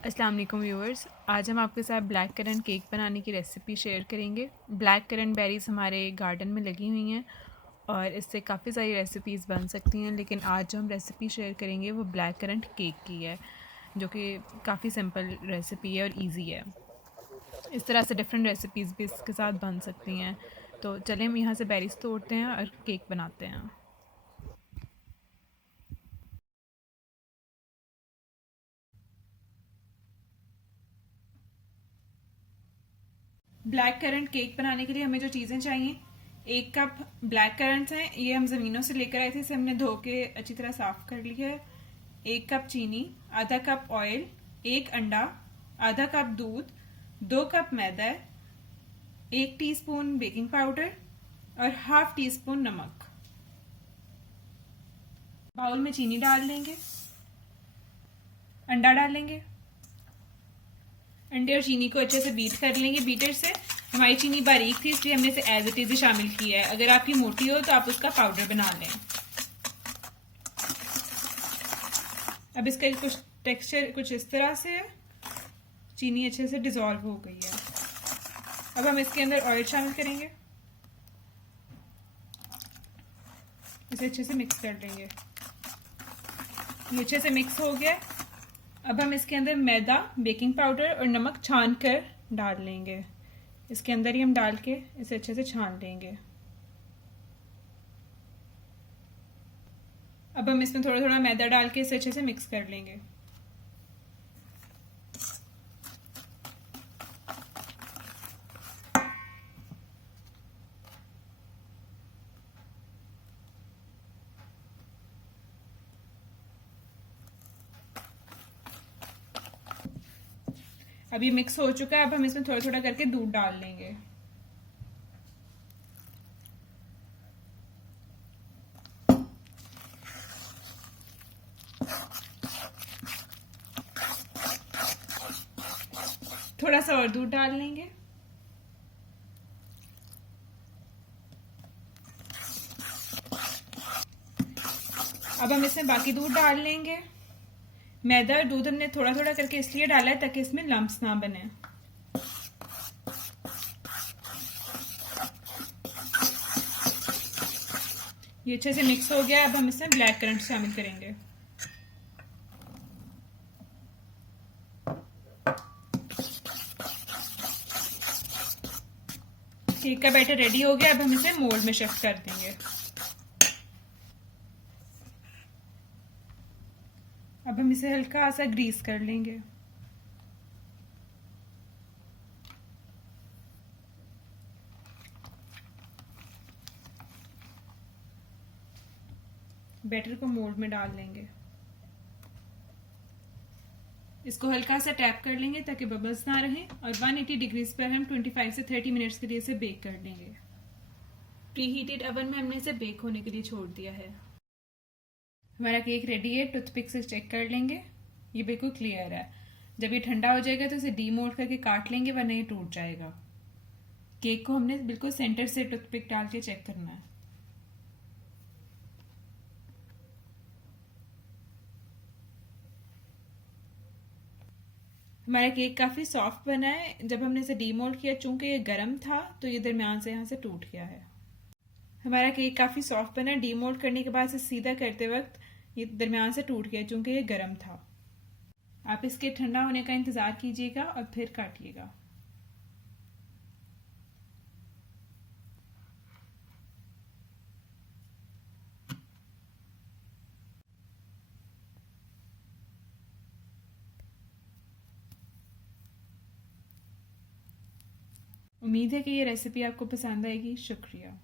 अस्सलाम वालेकुम व्यूअर्स। आज हम आपके साथ ब्लैक करंट केक बनाने की रेसिपी शेयर करेंगे। ब्लैक करंट बेरीज़ हमारे गार्डन में लगी हुई हैं और इससे काफ़ी सारी रेसिपीज़ बन सकती हैं, लेकिन आज जो हम रेसिपी शेयर करेंगे वो ब्लैक करंट केक की है, जो कि काफ़ी सिंपल रेसिपी है और इजी है। इस तरह से डिफरेंट रेसिपीज़ भी इसके साथ बन सकती हैं। तो चलें हम यहाँ से बेरीज़ तोड़ते हैं और केक बनाते हैं। ब्लैक करंट केक बनाने के लिए हमें जो चीज़ें चाहिए, 1 कप ब्लैक करंट्स हैं, ये हम ज़मीनों से लेकर आए थे, इसे हमने धो के अच्छी तरह साफ़ कर लिया है। 1 कप चीनी, आधा कप ऑयल, 1 अंडा, आधा कप दूध, 2 कप मैदा, 1 टीस्पून बेकिंग पाउडर और हाफ टी स्पून नमक। बाउल में चीनी डाल लेंगे, अंडा डालेंगे, अंडे और चीनी को अच्छे से बीट कर लेंगे बीटर से। हमारी चीनी बारीक थी इसलिए हमने इसे एज इट इज शामिल किया है। अगर आपकी मोटी हो तो आप उसका पाउडर बना लें। अब इसका कुछ टेक्सचर कुछ इस तरह से है, चीनी अच्छे से डिजोल्व हो गई है। अब हम इसके अंदर ऑयल शामिल करेंगे, इसे अच्छे से मिक्स कर लेंगे। ये अच्छे से मिक्स हो गया। अब हम इसके अंदर मैदा, बेकिंग पाउडर और नमक छान कर डाल लेंगे। इसके अंदर ही हम डाल के इसे अच्छे से छान लेंगे। अब हम इसमें थोड़ा थोड़ा मैदा डाल के इसे अच्छे से मिक्स कर लेंगे। अब ये मिक्स हो चुका है। अब हम इसमें थोड़ा थोड़ा करके दूध डाल लेंगे। थोड़ा सा और दूध डाल लेंगे। अब हम इसमें बाकी दूध डाल लेंगे। मैदा और दूध हमने थोड़ा थोड़ा करके इसलिए डाला है ताकि इसमें लम्प्स ना बने। ये अच्छे से मिक्स हो गया। अब हम इसमें ब्लैक करंट शामिल करेंगे। केक का बैटर रेडी हो गया। अब हम इसे मोल्ड में शिफ्ट कर देंगे। अब हम इसे हल्का सा ग्रीस कर लेंगे। बैटर को मोल्ड में डाल लेंगे। इसको हल्का सा टैप कर लेंगे ताकि बबल्स ना रहें और 180 डिग्रीज पर हम 25 से 30 मिनट्स के लिए इसे बेक कर लेंगे। प्री हीटेड ओवन में हमने इसे बेक होने के लिए छोड़ दिया है। हमारा केक रेडी है। टूथपिक से चेक कर लेंगे, ये बिल्कुल क्लियर है। जब ये ठंडा हो जाएगा तो इसे डीमोल्ड करके काट लेंगे, वरना ये टूट जाएगा। केक को हमने बिल्कुल सेंटर से टूथपिक डाल के चेक करना है। हमारा केक काफ़ी सॉफ्ट बना है। जब हमने इसे डीमोल्ड किया, चूंकि ये गर्म था तो ये दरमियान से यहाँ से टूट गया है। हमारा केक काफ़ी सॉफ्ट बना है। डीमोल्ड करने के बाद इसे सीधा करते वक्त ये दरमियान से टूट गया चूंकि ये गर्म था। आप इसके ठंडा होने का इंतज़ार कीजिएगा और फिर काटिएगा। उम्मीद है कि ये रेसिपी आपको पसंद आएगी। शुक्रिया।